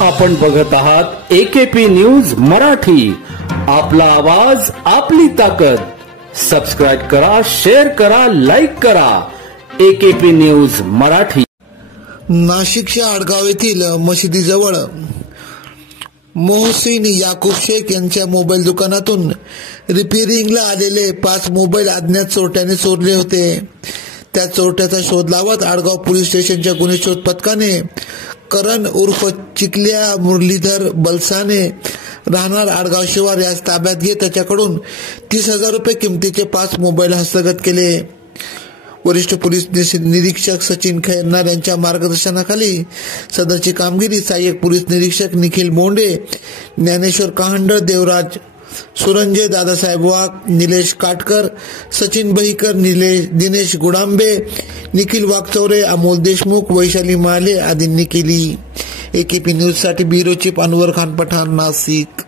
आपण बघत आहात एकेपी न्यूज मराठी, आपला आवाज आपली ताकद। सबस्क्राइब करा, शेअर करा, लाईक करा। AKP news Marathi. नाशिकच्या आडगाव येथील मशिदीजवळ मोहसिन याकूब शेख यांच्या मोबाईल दुकानातून रिपेअरिंगला आलेले 5 मोबाईल अज्ञात चोरट्याने चोरले होते। त्या चोरट्याचा शोध लावत आडगाव पोलीस स्टेशनच्या गुन्हे शोध पथकाने करण उर्फ चिकल्या मुरलीधर बलसाने राहणार आडगाव शिवार यास ताब्यात घेत त्याच्याकडून 30,000 रुपये किमतीचे 5 मोबाईल हस्तगत केले। वरिष्ठ पोलीस निरीक्षक सचिन खैरनार यांच्या मार्गदर्शनाखाली सदरची कामगिरी सहाय्यक पोलीस निरीक्षक निखिल बोंडे, ज्ञानेश्वर कहांडळ, देवराज सुरंजे, दादासाहेब वाघ, निलेश काटकर, सचिन बहीकर, दिनेश गुडांबे, निखिल वाघचौरे, अमोल देशमुख, वैशाली माले आदींनी केली। एकेपी न्यूज साठी ब्युरो चीफ अनवर खान पठाण, नाशिक।